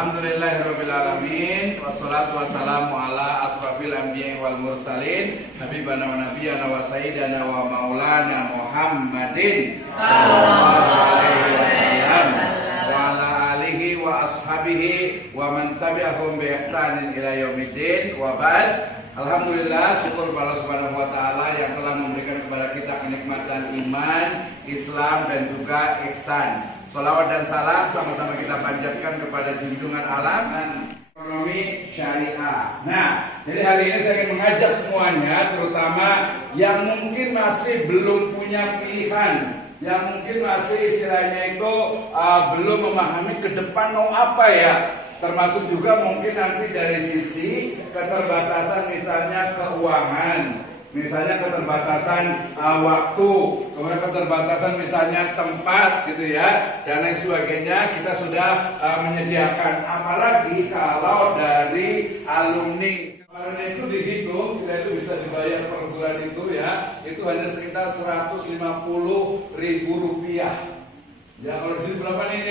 Alhamdulillahirabbil alamin wassalatu wassalamu ala asrafil anbiya'i wal mursalin habibana wa nabiyyana wa sayyidana wa maulana Muhammadin sallallahu alaihi wasallam wa ala alihi wa ashabihi wa man tabi'ahum bi ihsanin ila yaumiddin wa ba'd. Alhamdulillah, syukur kepada Allah Subhanahu wa taala yang telah memberikan kepada kita kenikmatan iman, Islam dan juga ihsan. Salawat dan salam sama-sama kita panjatkan kepada junjungan alam ekonomi syariah. Nah, jadi hari ini saya ingin mengajak semuanya, terutama yang mungkin masih belum punya pilihan, yang mungkin masih istilahnya itu belum memahami ke depan mau apa ya. Termasuk juga mungkin nanti dari sisi keterbatasan misalnya keuangan, misalnya keterbatasan waktu, kemudian keterbatasan misalnya tempat gitu ya, dan lain sebagainya kita sudah menyediakan. Apalagi kalau dari alumni itu dihitung, kita itu bisa dibayar per bulan itu ya, itu hanya sekitar Rp150.000. Ya kalau di sini berapa nih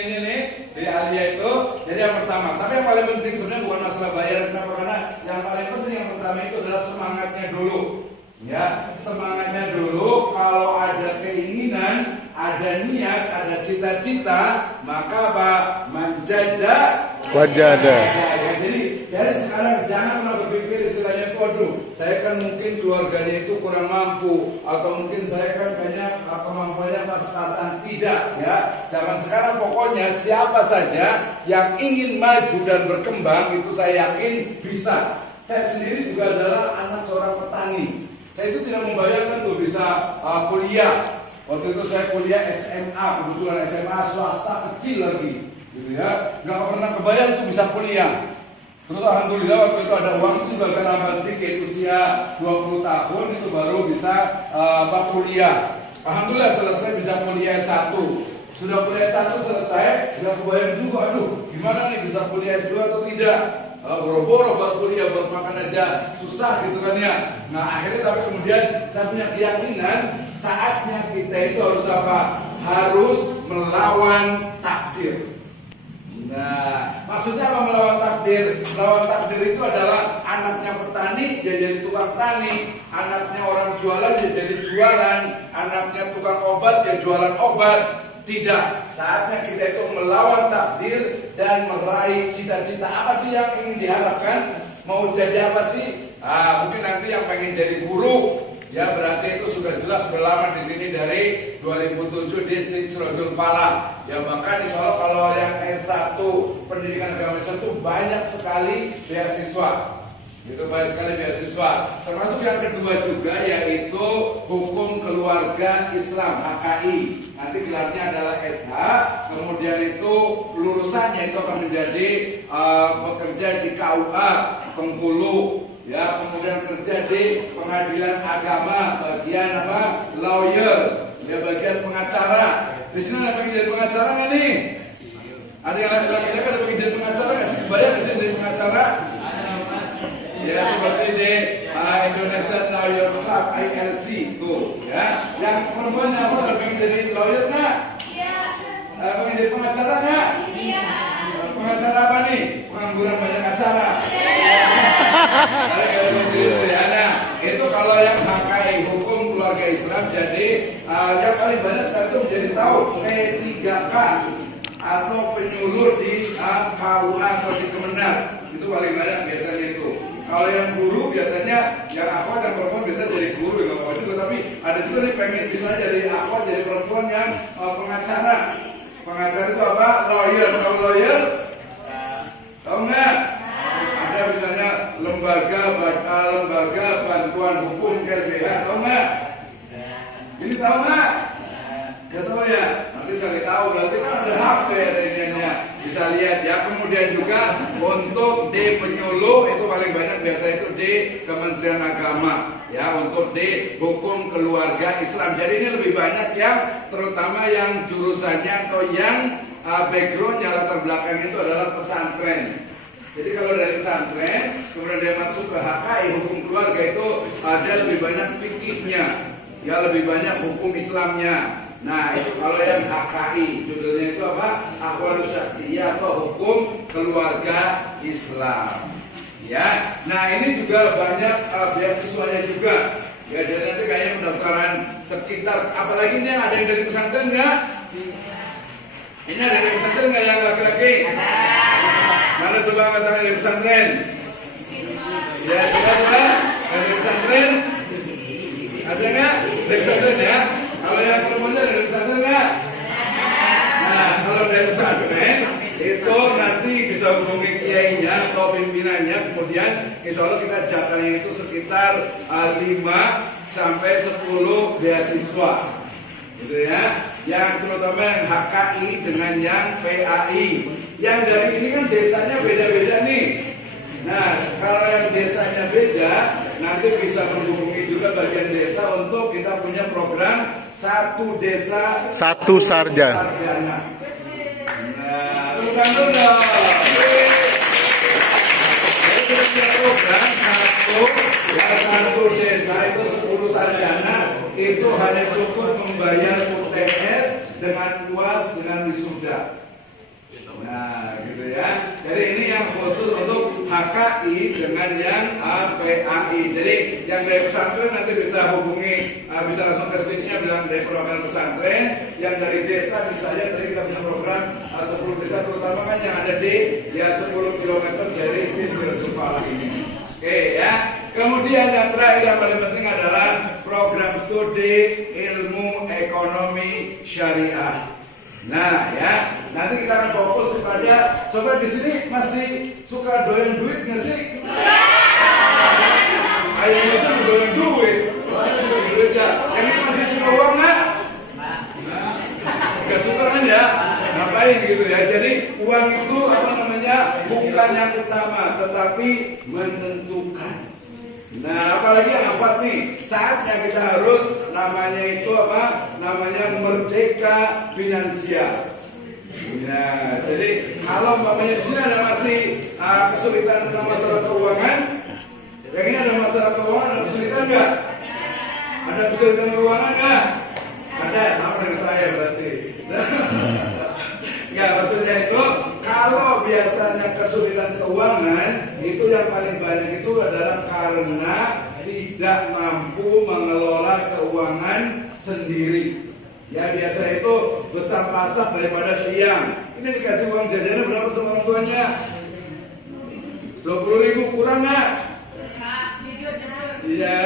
di Alia itu. Jadi yang pertama, tapi yang paling penting sebenarnya bukan masalah bayar, kenapa? Karena yang paling penting yang pertama itu adalah semangatnya dulu. Ya, semangatnya dulu. Kalau ada keinginan, ada niat, ada cita-cita, maka apa? Manjada wajada. Ya, jadi dari sekarang jangan pernah berpikir istilahnya waduh, saya kan mungkin keluarganya itu kurang mampu, atau mungkin saya kan banyak kemampuannya pas-pasan. Tidak ya. Zaman sekarang pokoknya siapa saja yang ingin maju dan berkembang itu saya yakin bisa. Saya sendiri juga adalah anak seorang petani. Saya itu tidak membayangkan tuh bisa kuliah. Waktu itu saya kuliah SMA, kebetulan SMA swasta kecil lagi, gitu ya. Nggak pernah kebayang tuh bisa kuliah. Terus alhamdulillah waktu itu ada uang itu juga karena nanti ke usia 20 tahun itu baru bisa kuliah. Alhamdulillah selesai bisa kuliah S1. Sudah kuliah S1 selesai, nggak kebayang juga, aduh gimana nih bisa kuliah S2 atau tidak. Boro-boro buat kuliah, buat makan aja susah gitu kan ya. Nah akhirnya tapi kemudian saya punya keyakinan saatnya kita itu harus apa? Harus melawan takdir. Nah maksudnya apa melawan takdir? Melawan takdir itu adalah anaknya petani dia jadi tukang tani, anaknya orang jualan dia jadi jualan, anaknya tukang obat dia jualan obat. Tidak, saatnya kita itu melawan takdir dan meraih cita-cita. Apa sih yang ingin diharapkan? Mau jadi apa sih? Mungkin nanti yang pengen jadi guru, ya berarti itu sudah jelas berlama di sini dari 2007 di Istighraqul Falah. Ya bahkan insya Allah kalau yang S1 pendidikan agama Islam itu banyak sekali beasiswa. Itu banyak sekali beasiswa. Termasuk yang kedua juga yaitu Hukum Keluarga Islam HKI. Nanti gelarnya adalah SH. Kemudian itu lulusannya itu akan menjadi bekerja di KUA Bengkulu. Ya, kemudian kerja di pengadilan agama bagian apa? Lawyer. Ya bagian pengacara. Di sini ada bagian jadi pengacara nggak nih? Ada yang laki-laki ada bagian jadi pengacara nggak sih? Bayar di sini jadi pengacara? Ya seperti di Indonesia Lawyer Club ILC tuh ya. Yang perempuan apa pengen jadi lawyer nggak? Iya. Pengen jadi pengacara nggak? Iya. Pengacara apa nih? Pengangguran banyak acara. Iya. Nah itu kalau yang HKI Hukum Keluarga Islam jadi yang paling banyak sekarang itu menjadi tahu P3K atau penyuluh di KUA atau di Kemenang itu paling banyak biasanya itu. Kalau yang guru biasanya yang akhwat dan perempuan biasa jadi guru ya apa juga, tapi ada juga nih pengen bisa jadi akhwat jadi perempuan yang pengacara. Pengacara itu apa? Lawyer. Tahu lawyer? Tahu nggak? Ada misalnya lembaga bantuan hukum LBH, tahu nggak? Ini tahu nggak? Gak tahu ya. Nanti cari tahu berarti kan ada HP ada ininya. Bisa lihat ya. Kemudian juga untuk di penyuluh itu paling banyak biasa itu di Kementerian Agama ya, untuk di Hukum Keluarga Islam. Jadi ini lebih banyak yang terutama yang jurusannya atau yang backgroundnya latar belakang itu adalah pesantren. Jadi kalau dari pesantren kemudian dia masuk ke HKI Hukum Keluarga itu ada lebih banyak fikihnya ya, lebih banyak hukum Islamnya. Nah, itu kalau yang HKI, judulnya itu apa? Ahwalus Syakhsiyah atau hukum keluarga Islam. Ya, nah ini juga banyak beasiswanya juga. Ya, jadi nanti kayaknya pendaftaran sekitar, apalagi ini ada yang dari pesantren nggak? Ini ada dari pesantren nggak yang laki-laki? Mana coba katakan dari pesantren? Ya, coba dari pesantren. Ada nggak dari pesantren ya? Kalau yang perempuannya dari pesantren nggak? Nah, kalau dari pesantren itu nanti bisa hubungi kiainya atau pimpinannya, kemudian insya Allah kita jatahnya itu sekitar 5 sampai 10 beasiswa, gitu ya. Yang terutama yang HKI dengan yang PAI. Yang dari ini kan desanya beda-beda nih. Nah, kalau yang desanya beda, nanti bisa menghubungi juga bagian desa untuk kita punya program satu desa satu sarjana. Nah, tepuk dong. Jadi kita program satu desa itu 10 sarjana itu hanya cukup membayar UTS dengan UAS dengan wisuda. Nah, gitu ya. Jadi ini yang khusus untuk HKI dengan yang PAI. Jadi yang dari pesantren nanti bisa hubungi, bisa langsung ke sticknya bilang dari program pesantren. Yang dari desa misalnya tadi kita punya program 10 desa, terutama kan yang ada di 10 km dari Siratul Falah ini. Oke ya. Kemudian yang terakhir yang paling penting adalah program studi ilmu ekonomi syariah. Nah ya, nanti kita akan fokus kepada, coba di sini masih suka doyan duit nggak sih? Ayo masih doyan duit, duit ya. Yang ini masih suka uang nggak? Nggak suka kan ya? Ngapain gitu ya? Jadi uang itu apa namanya? Bukan yang utama, tetapi menentukan. Nah, apalagi yang apa nih? Saatnya kita harus namanya itu apa? Namanya merdeka finansial. Nah, jadi kalau umpamanya di sini ada masih kesulitan tentang masalah keuangan, yang ini ada masalah keuangan, ada kesulitan nggak? Ada kesulitan keuangan nggak? Ada, sama dengan saya berarti. Ya, maksudnya itu kalau biasanya kesulitan keuangan itu yang paling banyak itu adalah karena tidak mampu mengelola keuangan sendiri. Ya, biasa itu besar pasak daripada tiang. Ini dikasih uang jajannya berapa sama orang tuanya? 20.000 kurang nggak? Iya.